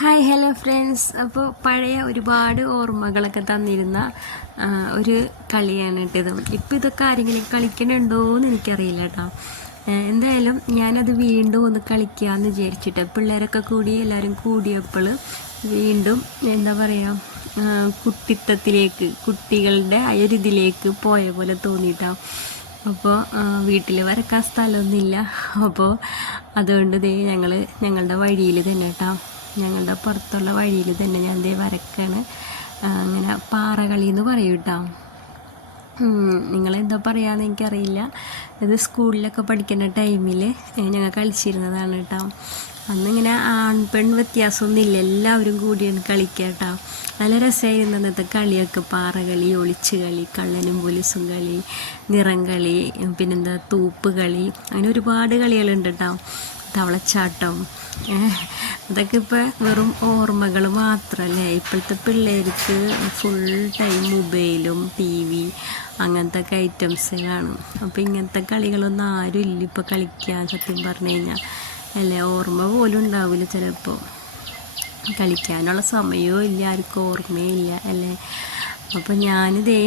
Hi hello friends അപ്പോൾ പഴയ ഒരുപാട് ഓർമ്മകളൊക്കെ തന്നിരുന്ന ഒരു കളിയാണ് കേട്ടത് ഇപ്പം ഇതൊക്കെ ആരെങ്കിലും കളിക്കണുണ്ടോ എന്ന് എനിക്കറിയില്ല കേട്ടോ എന്തായാലും ഞാനത് വീണ്ടും ഒന്ന് കളിക്കാമെന്ന് വിചാരിച്ചിട്ട് പിള്ളേരൊക്കെ കൂടി എല്ലാവരും കൂടിയപ്പോൾ വീണ്ടും എന്താ പറയുക കുട്ടിത്തത്തിലേക്ക് കുട്ടികളുടെ ആ ഒരു ഇതിലേക്ക് പോയ പോലെ തോന്നിയിട്ടാണ് അപ്പോൾ വീട്ടിൽ വരക്കാൻ സ്ഥലമൊന്നുമില്ല. അപ്പോൾ അതുകൊണ്ട് ദേ ഞങ്ങൾ ഞങ്ങളുടെ വഴിയിൽ തന്നെ കേട്ടോ ഞങ്ങളുടെ പുറത്തുള്ള വഴിയിൽ തന്നെ ഞാൻ ദേ വരക്കാണ്. അങ്ങനെ പാറകളി എന്ന് പറയും കേട്ടോ. നിങ്ങളെന്താ പറയാന്ന് എനിക്കറിയില്ല. ഇത് സ്കൂളിലൊക്കെ പഠിക്കുന്ന ടൈമിൽ ഞങ്ങൾ കളിച്ചിരുന്നതാണ് കേട്ടോ. അന്നിങ്ങനെ ആൺ പെൺ വ്യത്യാസമൊന്നുമില്ല എല്ലാവരും കൂടിയാണ് കളിക്കുക കേട്ടോ. നല്ല രസമായിരുന്നു അന്നത്തെ കളിയൊക്കെ. പാറകളി ഒളിച്ച് കളി കള്ളനും പോലീസും കളി നിറം കളി പിന്നെന്താ തൂപ്പ് കളി. അങ്ങനെ ഒരുപാട് കളികളുണ്ട് കേട്ടോ. തവളച്ചാട്ടം. അതൊക്കെ ഇപ്പോൾ വെറും ഓർമ്മകൾ മാത്രമല്ലേ ഇപ്പോഴത്തെ പിള്ളേർക്ക് ഫുൾ ടൈം മൊബൈലും ടി വി അങ്ങനത്തെ ഒക്കെ ഐറ്റംസ് കാണും. അപ്പോൾ ഇങ്ങനത്തെ കളികളൊന്നും ആരും ഇല്ല ഇപ്പോൾ കളിക്കാൻ സത്യം പറഞ്ഞു കഴിഞ്ഞാൽ അല്ലേ? ഓർമ്മ പോലും ഉണ്ടാവില്ല ചിലപ്പോൾ കളിക്കാനുള്ള സമയവും ഇല്ല ആർക്കും ഓർമ്മയില്ല അല്ലേ? അപ്പോൾ ഞാനിതേ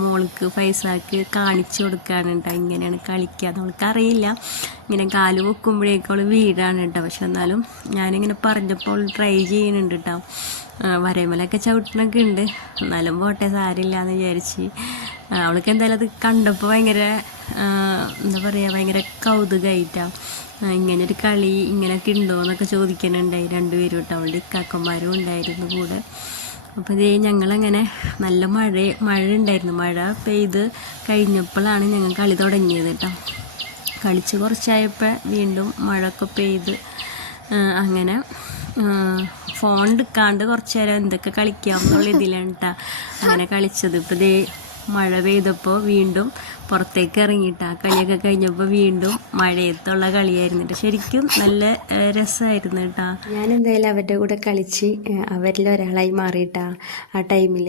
മോൾക്ക് ഫൈസാക്ക് കാണിച്ചു കൊടുക്കുകയാണ് കേട്ടോ ഇങ്ങനെയാണ് കളിക്കുക നമ്മൾക്ക് അറിയില്ല ഇങ്ങനെ കാൽ വെക്കുമ്പോഴേക്കും അവൾ വീഴാണ് കേട്ടോ. പക്ഷെ എന്നാലും ഞാനിങ്ങനെ പറഞ്ഞപ്പോൾ ട്രൈ ചെയ്യുന്നുണ്ട് കേട്ടോ. വരയമലൊക്കെ ചവിട്ടണൊക്കെ ഉണ്ട്. എന്നാലും പോട്ടെ സാരില്ല എന്ന് വിചാരിച്ച് അവൾക്ക് എന്തായാലും അത് കണ്ടപ്പോൾ ഭയങ്കര എന്താ പറയുക ഭയങ്കര കൗതുകമായിട്ടാണ് ഇങ്ങനൊരു കളി ഇങ്ങനെയൊക്കെ ഉണ്ടോ എന്നൊക്കെ ചോദിക്കുന്നുണ്ടായി രണ്ടുപേരും കേട്ടോ. അവളുടെ ഇക്കാക്കന്മാരും ഉണ്ടായിരുന്നു കൂടെ. അപ്പോൾ ഇതേ ഞങ്ങളങ്ങനെ നല്ല മഴ മഴ ഉണ്ടായിരുന്നു മഴ പെയ്ത് കഴിഞ്ഞപ്പോഴാണ് ഞങ്ങൾ കളി തുടങ്ങിയത് കേട്ടോ കളിച്ച് കുറച്ചായപ്പോൾ വീണ്ടും മഴയൊക്കെ പെയ്ത് അങ്ങനെ ഫോൺ എടുക്കാണ്ട് കുറച്ച് നേരം എന്തൊക്കെ കളിക്കാം എന്നുള്ള ഇതിലാണ് കേട്ടോ അങ്ങനെ കളിച്ചത്. ഇപ്പോൾ ഇതേ മഴ പെയ്തപ്പോൾ വീണ്ടും പുറത്തേക്ക് ഇറങ്ങിയിട്ട് ആ കളിയൊക്കെ കഴിഞ്ഞപ്പോൾ വീണ്ടും മഴയത്തുള്ള കളിയായിരുന്നു കേട്ടോ ശരിക്കും നല്ല രസമായിരുന്നു കേട്ടോ ഞാൻ എന്തായാലും അവരുടെ കൂടെ കളിച്ച് അവരിൽ ഒരാളായി മാറിയിട്ടാ ആ ടൈമിൽ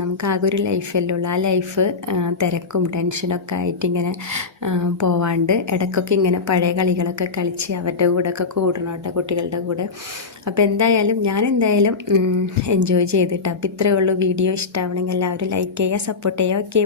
നമുക്ക് ആകെ ഒരു ലൈഫല്ലേ ഉള്ളൂ. ആ ലൈഫ് തിരക്കും ടെൻഷനൊക്കെ ആയിട്ട് ഇങ്ങനെ പോവാണ്ട് ഇടയ്ക്കൊക്കെ ഇങ്ങനെ പഴയ കളികളൊക്കെ കളിച്ച് അവരുടെ കൂടെ ഒക്കെ കൂടണം കേട്ടോ കുട്ടികളുടെ കൂടെ. അപ്പോൾ എന്തായാലും ഞാൻ എന്തായാലും എൻജോയ് ചെയ്തിട്ടാ. അപ്പോൾ ഇത്രയേ ഉള്ളൂ. വീഡിയോ ഇഷ്ടമാവണമെങ്കിൽ എല്ലാവരും ലൈക്ക് ചെയ്യുക സപ്പോർട്ട് ചെയ്യുക. ഓക്കെ